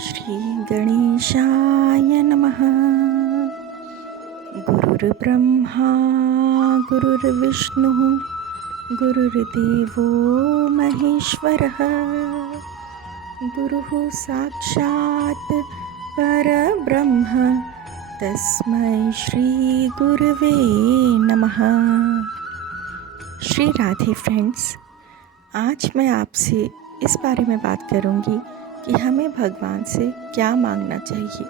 श्री गणेशाय नमः। गुरुर्ब्रह्मा गुरुर्विष्णुः गुरुर्देवो महेश्वरः। गुरुः साक्षात् परब्रह्म तस्मै श्री गुरवे नमः। श्री राधे फ्रेंड्स, आज मैं आपसे इस बारे में बात करूंगी कि हमें भगवान से क्या मांगना चाहिए,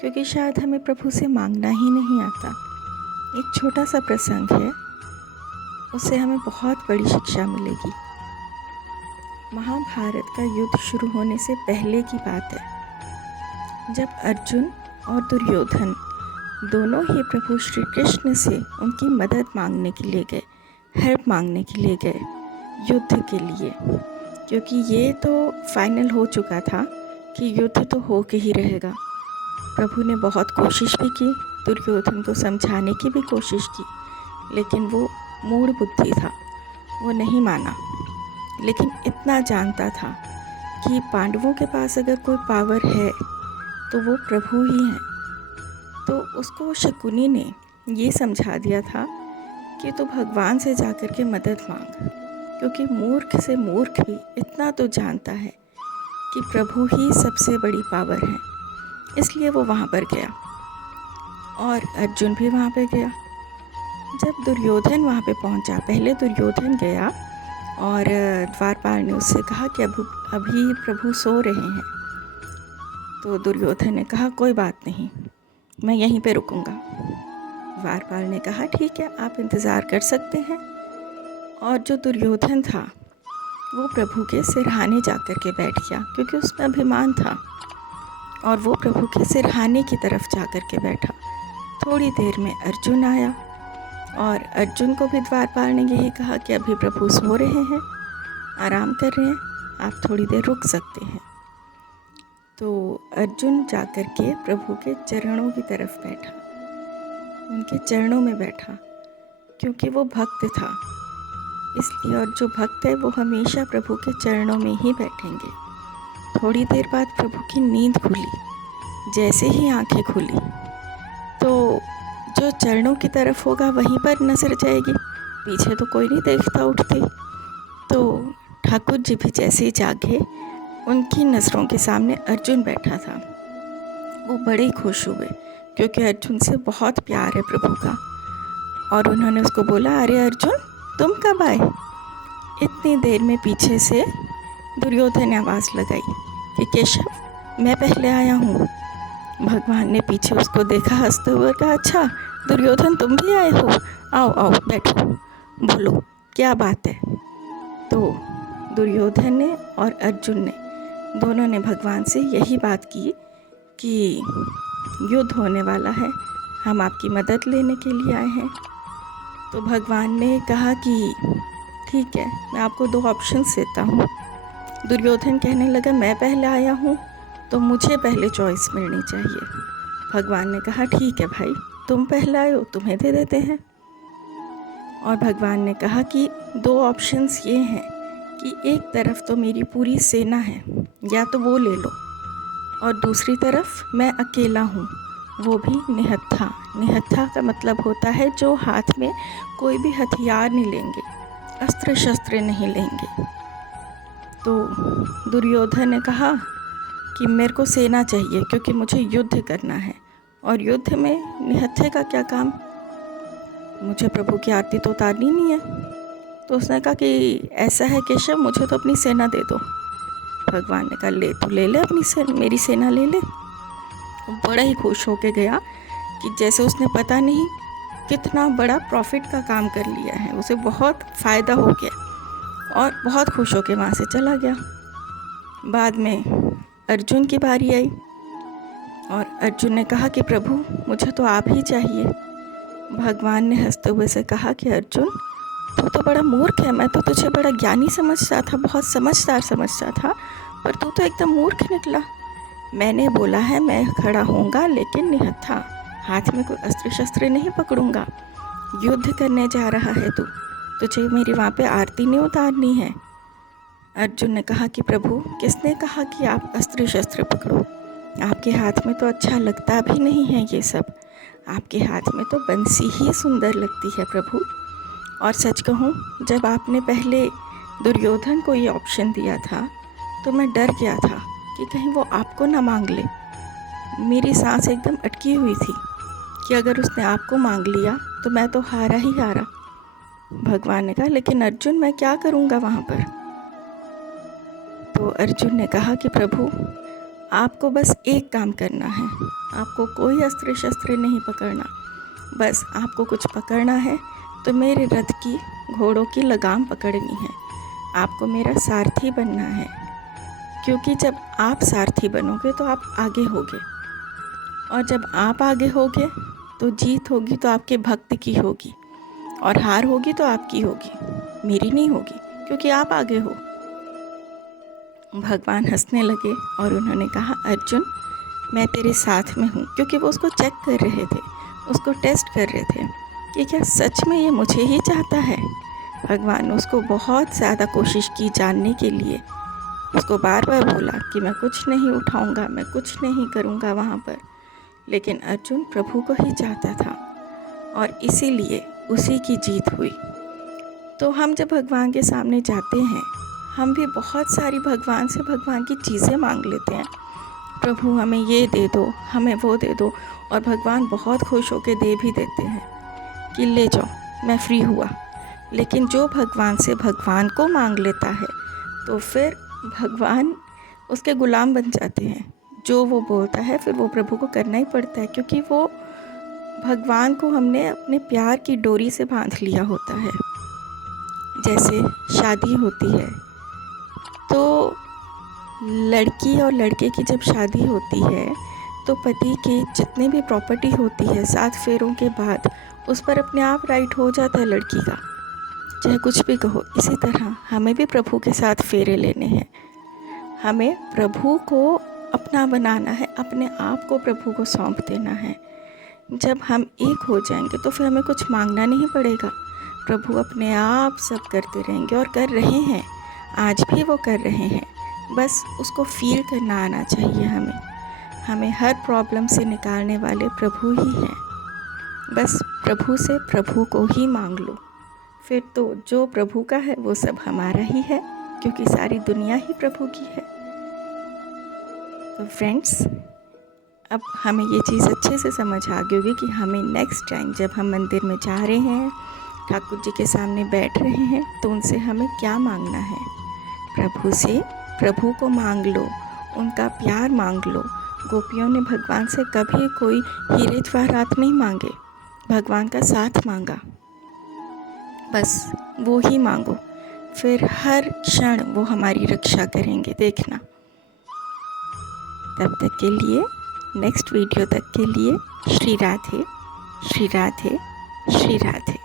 क्योंकि शायद हमें प्रभु से मांगना ही नहीं आता। एक छोटा सा प्रसंग है, उससे हमें बहुत बड़ी शिक्षा मिलेगी। महाभारत का युद्ध शुरू होने से पहले की बात है, जब अर्जुन और दुर्योधन दोनों ही प्रभु श्री कृष्ण से उनकी मदद मांगने के लिए गए, हेल्प मांगने के लिए गए युद्ध के लिए, क्योंकि ये तो फाइनल हो चुका था कि युद्ध तो हो के ही रहेगा। प्रभु ने बहुत कोशिश भी की, दुर्योधन को समझाने की भी कोशिश की, लेकिन वो मूढ़ बुद्धि था, वो नहीं माना। लेकिन इतना जानता था कि पांडवों के पास अगर कोई पावर है तो वो प्रभु ही हैं। तो उसको शकुनी ने ये समझा दिया था कि तू भगवान से जाकर के मदद मांग, क्योंकि मूर्ख से मूर्ख भी इतना तो जानता है कि प्रभु ही सबसे बड़ी पावर है। इसलिए वो वहाँ पर गया और अर्जुन भी वहाँ पे गया। जब दुर्योधन वहाँ पे पहुँचा, पहले दुर्योधन गया और द्वारपाल ने उससे कहा कि अभी प्रभु सो रहे हैं। तो दुर्योधन ने कहा कोई बात नहीं, मैं यहीं पे रुकूंगा। द्वारपाल ने कहा ठीक है, आप इंतज़ार कर सकते हैं। और जो दुर्योधन था वो प्रभु के सिरहाने जाकर के बैठ गया, क्योंकि उसमें अभिमान था, और वो प्रभु के सिरहाने की तरफ जाकर के बैठा। थोड़ी देर में अर्जुन आया और अर्जुन को भी द्वारपाल ने यही कहा कि अभी प्रभु सो रहे हैं, आराम कर रहे हैं, आप थोड़ी देर रुक सकते हैं। तो अर्जुन जाकर के प्रभु के चरणों की तरफ बैठा, उनके चरणों में बैठा, क्योंकि वो भक्त था इसलिए। और जो भक्त है वो हमेशा प्रभु के चरणों में ही बैठेंगे। थोड़ी देर बाद प्रभु की नींद खुली। जैसे ही आंखें खुली तो जो चरणों की तरफ होगा वहीं पर नजर जाएगी, पीछे तो कोई नहीं देखता उठते। तो ठाकुर जी भी जैसे ही जागे, उनकी नज़रों के सामने अर्जुन बैठा था। वो बड़े खुश हुए, क्योंकि अर्जुन से बहुत प्यार है प्रभु का। और उन्होंने उसको बोला, अरे अर्जुन तुम कब आए? इतनी देर में पीछे से दुर्योधन ने आवाज़ लगाई कि केशव मैं पहले आया हूँ। भगवान ने पीछे उसको देखा, हंसते हुए कहा, अच्छा दुर्योधन तुम भी आए हो, आओ आओ बैठो, बोलो क्या बात है। तो दुर्योधन ने और अर्जुन ने दोनों ने भगवान से यही बात की कि युद्ध होने वाला है, हम आपकी मदद लेने के लिए आए हैं। तो भगवान ने कहा कि ठीक है, मैं आपको दो ऑप्शंस देता हूँ। दुर्योधन कहने लगा मैं पहले आया हूँ तो मुझे पहले चॉइस मिलनी चाहिए। भगवान ने कहा ठीक है भाई, तुम पहले आए हो, तुम्हें दे देते हैं। और भगवान ने कहा कि दो ऑप्शंस ये हैं कि एक तरफ तो मेरी पूरी सेना है, या तो वो ले लो, और दूसरी तरफ मैं अकेला हूँ, वो भी निहत्था। निहत्था का मतलब होता है जो हाथ में कोई भी हथियार नहीं लेंगे, अस्त्र शस्त्र नहीं लेंगे। तो दुर्योधन ने कहा कि मेरे को सेना चाहिए, क्योंकि मुझे युद्ध करना है, और युद्ध में निहत्थे का क्या काम, मुझे प्रभु की आरती तो उतारनी नहीं है। तो उसने कहा कि ऐसा है केशव, मुझे तो अपनी सेना दे दो। भगवान ने कहा ले, तू ले ले अपनी सेना, मेरी सेना ले ले। बड़ा ही खुश होके गया कि जैसे उसने पता नहीं कितना बड़ा प्रॉफिट का काम कर लिया है, उसे बहुत फ़ायदा हो गया, और बहुत खुश होके वहाँ से चला गया। बाद में अर्जुन की बारी आई और अर्जुन ने कहा कि प्रभु मुझे तो आप ही चाहिए। भगवान ने हंसते हुए से कहा कि अर्जुन तू तो बड़ा मूर्ख है, मैं तो तुझे बड़ा ज्ञानी समझता था, बहुत समझदार समझता था, पर तू तो एकदम मूर्ख निकला। मैंने बोला है मैं खड़ा होऊंगा, लेकिन निहत्था, हाथ में कोई अस्त्र शस्त्र नहीं पकड़ूंगा। युद्ध करने जा रहा है तू, तुझे मेरी वहाँ पे आरती नहीं उतारनी है। अर्जुन ने कहा कि प्रभु किसने कहा कि आप अस्त्र शस्त्र पकड़ो, आपके हाथ में तो अच्छा लगता भी नहीं है ये सब, आपके हाथ में तो बंसी ही सुंदर लगती है प्रभु। और सच कहूँ, जब आपने पहले दुर्योधन को ये ऑप्शन दिया था तो मैं डर गया था कि कहीं वो आपको ना मांग ले। मेरी सांस एकदम अटकी हुई थी कि अगर उसने आपको मांग लिया तो मैं तो हारा ही हारा। भगवान ने कहा, लेकिन अर्जुन मैं क्या करूँगा वहाँ पर। तो अर्जुन ने कहा कि प्रभु आपको बस एक काम करना है, आपको कोई अस्त्र शस्त्र नहीं पकड़ना, बस आपको कुछ पकड़ना है तो मेरे रथ की, घोड़ों की लगाम पकड़नी है, आपको मेरा सारथी बनना है। क्योंकि जब आप सारथी बनोगे तो आप आगे होगे, और जब आप आगे होगे तो जीत होगी तो आपके भक्त की होगी, और हार होगी तो आपकी होगी, मेरी नहीं होगी, क्योंकि आप आगे हो। भगवान हंसने लगे और उन्होंने कहा, अर्जुन मैं तेरे साथ में हूँ। क्योंकि वो उसको चेक कर रहे थे, उसको टेस्ट कर रहे थे कि क्या सच में ये मुझे ही चाहता है। भगवान ने उसको बहुत ज़्यादा कोशिश की जानने के लिए, उसको बार बार बोला कि मैं कुछ नहीं उठाऊंगा, मैं कुछ नहीं करूंगा वहाँ पर। लेकिन अर्जुन प्रभु को ही चाहता था और इसीलिए उसी की जीत हुई। तो हम जब भगवान के सामने जाते हैं, हम भी बहुत सारी भगवान से भगवान की चीज़ें मांग लेते हैं। प्रभु हमें ये दे दो, हमें वो दे दो, और भगवान बहुत खुश होकर दे भी देते हैं कि ले जाओ मैं फ्री हुआ। लेकिन जो भगवान से भगवान को मांग लेता है तो फिर भगवान उसके गुलाम बन जाते हैं। जो वो बोलता है फिर वो प्रभु को करना ही पड़ता है, क्योंकि वो भगवान को हमने अपने प्यार की डोरी से बांध लिया होता है। जैसे शादी होती है तो लड़की और लड़के की जब शादी होती है तो पति की जितनी भी प्रॉपर्टी होती है 7 फेरों के बाद उस पर अपने आप राइट हो जाता है लड़की का, चाहे कुछ भी कहो। इसी तरह हमें भी प्रभु के साथ फेरे लेने हैं, हमें प्रभु को अपना बनाना है, अपने आप को प्रभु को सौंप देना है। जब हम एक हो जाएंगे तो फिर हमें कुछ मांगना नहीं पड़ेगा, प्रभु अपने आप सब करते रहेंगे और कर रहे हैं, आज भी वो कर रहे हैं। बस उसको फील करना आना चाहिए हमें हर प्रॉब्लम से निकालने वाले प्रभु ही हैं। बस प्रभु से प्रभु को ही मांग लो, फिर तो जो प्रभु का है वो सब हमारा ही है, क्योंकि सारी दुनिया ही प्रभु की है। तो फ्रेंड्स, अब हमें ये चीज़ अच्छे से समझ आ गई होगी कि हमें नेक्स्ट टाइम जब हम मंदिर में जा रहे हैं, ठाकुर जी के सामने बैठ रहे हैं, तो उनसे हमें क्या मांगना है। प्रभु से प्रभु को मांग लो, उनका प्यार मांग लो। गोपियों ने भगवान से कभी कोई हीरे जवाहरात नहीं मांगे, भगवान का साथ मांगा। बस वो ही मांगो, फिर हर क्षण वो हमारी रक्षा करेंगे, देखना। तब तक के लिए, नेक्स्ट वीडियो तक के लिए, श्री राधे, श्री राधे, श्री राधे।